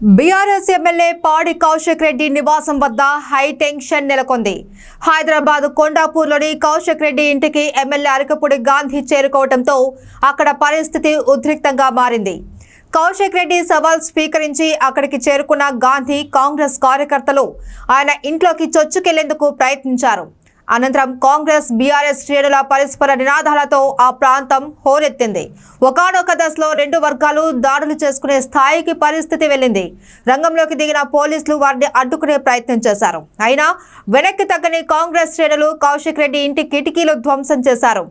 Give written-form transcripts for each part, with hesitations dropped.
BRS MLA పాడి కౌశిక్ రెడ్డి నివాసం వద్ద హై టెన్షన్ నెలకొంది. హైదరాబాద్ కొండాపూర్లోని కౌశిక్ రెడ్డి ఇంటికి ఎమ్మెల్యే అరకపూడి గాంధీ చేరుకోవడంతో అక్కడ పరిస్థితి ఉద్రిక్తంగా మారింది. కౌశిక్ రెడ్డి సవాల్ స్వీకరించి అక్కడికి చేరుకున్న గాంధీ కాంగ్రెస్ కార్యకర్తలు ఆయన ఇంట్లోకి చొచ్చుకెళ్లేందుకు ప్రయత్నించారు. అనంతరం కాంగ్రెస్ బీఆర్ఎస్ శ్రేణుల పరస్పర నినాదాలతో ఆ ప్రాంతం హోరెత్తింది. ఒకానొక దశలో రెండు వర్గాలు దాడులు చేసుకునే స్థాయికి పరిస్థితి వెళ్లింది. రంగంలోకి దిగిన పోలీసులు వారిని అడ్డుకునే ప్రయత్నం చేశారు. అయినా వెనక్కి తగ్గని కాంగ్రెస్ శ్రేణులు కౌశిక్ రెడ్డి ఇంటి కిటికీలు ధ్వంసం చేశారు.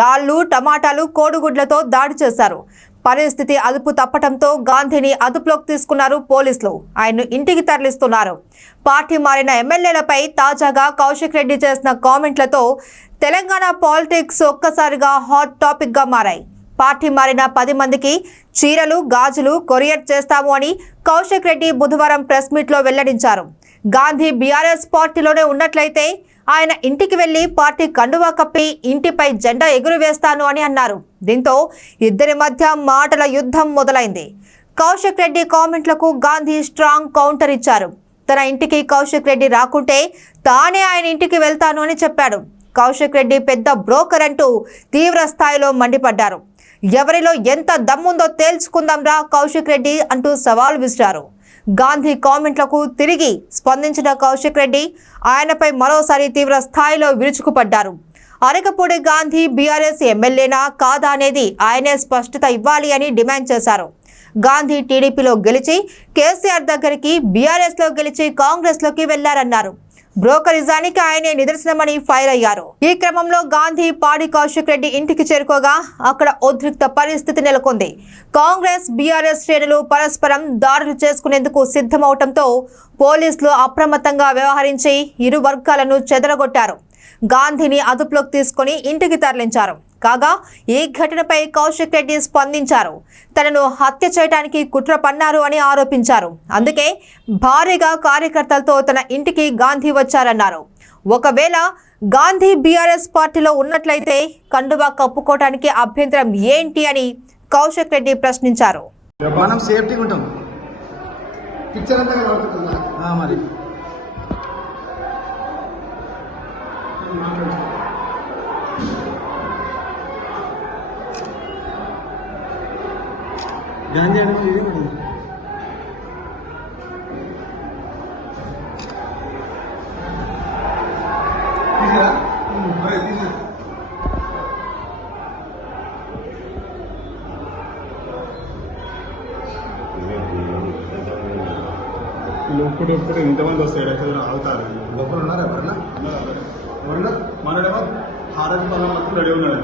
రాళ్లు, టమాటాలు, కోడిగుడ్లతో దాడి చేశారు. పరిస్థితి అదుపు తప్పటంతో గాంధీని అదుపులోకి తీసుకున్నారు పోలీసులు. ఆయన్ను ఇంటికి తరలిస్తున్నారు. పార్టీ మారిన ఎమ్మెల్యేలపై తాజాగా కౌశిక్ రెడ్డి చేసిన కామెంట్లతో తెలంగాణ పాలిటిక్స్ ఒక్కసారిగా హాట్ టాపిక్ గా మారాయి. పార్టీ మారిన 10 మందికి చీరలు, గాజులు కొరియర్ చేస్తాము అని కౌశిక్ రెడ్డి బుధవారం ప్రెస్ మీట్ లో వెల్లడించారు. గాంధీ బీఆర్ఎస్ పార్టీలోనే ఉన్నట్లయితే ఆయన ఇంటికి వెళ్లి పార్టీ కండువా కప్పి ఇంటిపై జెండా ఎగురవేస్తాను అని అన్నారు. దీంతో ఇద్దరి మధ్య మాటల యుద్ధం మొదలైంది. కౌశిక్ రెడ్డి కామెంట్లకు గాంధీ స్ట్రాంగ్ కౌంటర్ ఇచ్చారు. తన ఇంటికి కౌశిక్ రెడ్డి రాకుంటే తానే ఆయన ఇంటికి వెళ్తాను అని చెప్పాడు. కౌశిక్ రెడ్డి పెద్ద బ్రోకర్ అంటూ తీవ్ర స్థాయిలో మండిపడ్డారు. ఎవరిలో ఎంత దమ్ముందో తేల్చుకుందాంరా కౌశిక్ రెడ్డి అంటూ సవాల్ విసిరారు. గాంధీ కామెంట్లకు తిరిగి స్పందించిన కౌశిక్ రెడ్డి ఆయనపై మరోసారి తీవ్ర స్థాయిలో విరుచుకుపడ్డారు. అరకపూడి గాంధీ బీఆర్ఎస్ ఎమ్మెల్యేనా కాదా అనేది ఆయనే స్పష్టత ఇవ్వాలి అని డిమాండ్ చేశారు. గాంధీ టీడీపీలో గెలిచి కేసీఆర్ దగ్గరికి, బీఆర్ఎస్ లో గెలిచి కాంగ్రెస్ లోకి వెళ్లారన్నారు. బ్రోకరిజానికి ఆయనే నిదర్శనమని ఫైర్ అయ్యారు. ఈ క్రమంలో గాంధీ పాడి కౌశిక్ రెడ్డి ఇంటికి చేరుకోగా అక్కడ ఉద్రిక్త పరిస్థితి నెలకొంది. కాంగ్రెస్ బీఆర్ఎస్ శ్రేణులు పరస్పరం దాడులు చేసుకునేందుకు సిద్ధమవటంతో పోలీసులు అప్రమత్తంగా వ్యవహరించి ఇరు వర్గాలను చెదరగొట్టారు. గాంధీని అదుపులోకి తీసుకుని ఇంటికి తరలించారు. కాగా ఈ ఘటనపై కౌశిక్ రెడ్డి స్పందించారు. తనను హత్య చేయడానికి కుట్ర పన్నారు అని ఆరోపించారు. అందుకే భారీగా కార్యకర్తలతో తన ఇంటికి గాంధీ వచ్చారన్నారు. ఒకవేళ గాంధీ బీఆర్ఎస్ పార్టీలో ఉన్నట్లయితే కండువా కప్పుకోవడానికి అభ్యంతరం ఏంటి అని కౌశిక్ రెడ్డి ప్రశ్నించారు. మనం సేఫ్టీగా ఉంటాం. మరి గాంధీ లోపల ఇంతమంది వస్తాయి అవుతారు. లోపల ఉన్నారా ఎవరన్నా? మనడేమో హారతి పనులకు రెడీ ఉన్నాడు.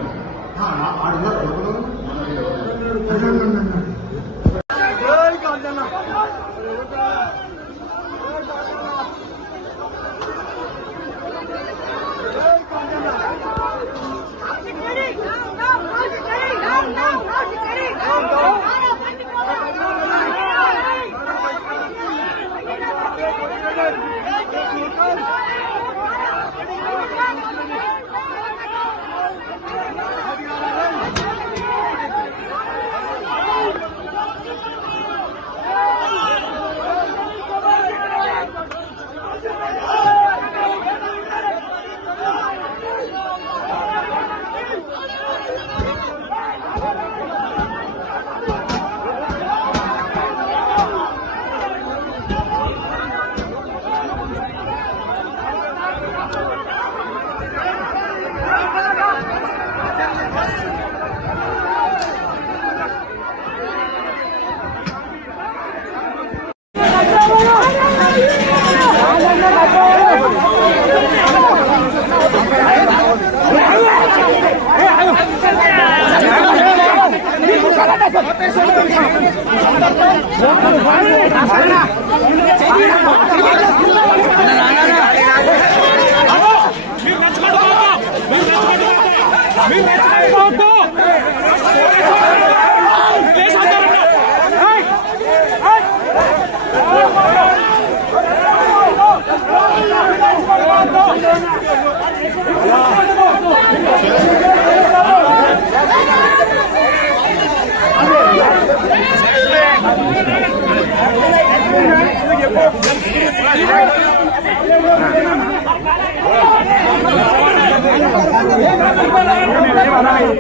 మాట్లాడు